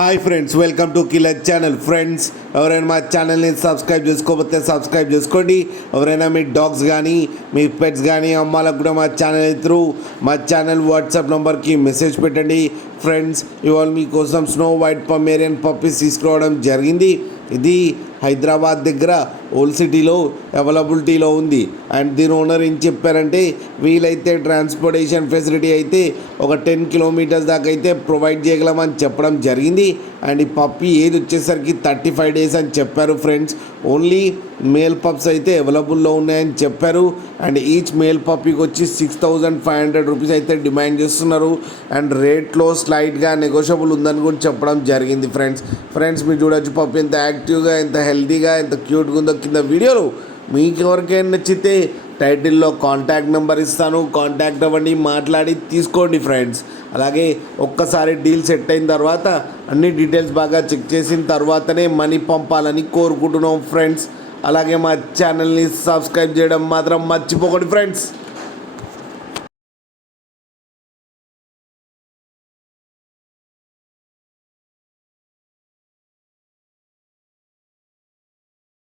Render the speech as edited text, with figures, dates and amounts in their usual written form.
Hi friends, welcome to killer channel. Friends, ఎవరైనా మా ఛానల్ని సబ్స్క్రైబ్ చేసుకోకపోతే సబ్స్క్రైబ్ చేసుకోండి. ఎవరైనా మీ డాగ్స్ కానీ మీ పెట్స్ కానీ అమ్మాలకు కూడా మా ఛానల్ త్రూ మా ఛానల్ వాట్సాప్ నెంబర్కి మెసేజ్ పెట్టండి. ఫ్రెండ్స్, ఇవాళ మీకోసం స్నో వైట్ పమేరియన్ పప్పీస్ తీసుకురావడం జరిగింది. ఇది హైదరాబాద్ దగ్గర ఓల్డ్ సిటీలో అవైలబిలిటీలో ఉంది. అండ్ దీని ఓనర్ ఏం చెప్పారంటే, వీలైతే ట్రాన్స్పోర్టేషన్ ఫెసిలిటీ అయితే ఒక 10 కిలోమీటర్స్ దాకా అయితే ప్రొవైడ్ చేయగలమని చెప్పడం జరిగింది. అండ్ ఈ పప్పీ ఏది వచ్చేసరికి 35 డేస్ అని చెప్పారు. ఫ్రెండ్స్, ఓన్లీ మేల్ పప్స్ అయితే అవైలబుల్లో ఉన్నాయని చెప్పారు. అండ్ ఈచ్ మేల్ పప్పీకి వచ్చి 6,500 రూపీస్ అయితే డిమాండ్ చేస్తున్నారు. అండ్ రేట్లో స్లైట్గా నెగోషియబుల్ ఉందని కూడా చెప్పడం జరిగింది. ఫ్రెండ్స్ మీరు చూడొచ్చు పప్పీ ఎంత యాక్టివ్గా, ఎంత హెల్తీగా, ఎంత క్యూట్గా ఉందో కింద వీడియోలో. మీకు ఎవరికైనా నచ్చితే టైటిల్లో కాంటాక్ట్ నెంబర్ ఇస్తాను, కాంటాక్ట్ అవ్వండి, మాట్లాడి తీసుకోండి. ఫ్రెండ్స్, అలాగే ఒక్కసారి డీల్ సెట్ అయిన తర్వాత అన్ని డీటెయిల్స్ బాగా చెక్ చేసిన తర్వాతనే మనీ పంపాలని కోరుకుంటున్నాం. ఫ్రెండ్స్, అలాగే మా ఛానల్ని సబ్స్క్రైబ్ చేయడం మాత్రం మర్చిపోకండి. ఫ్రెండ్స్.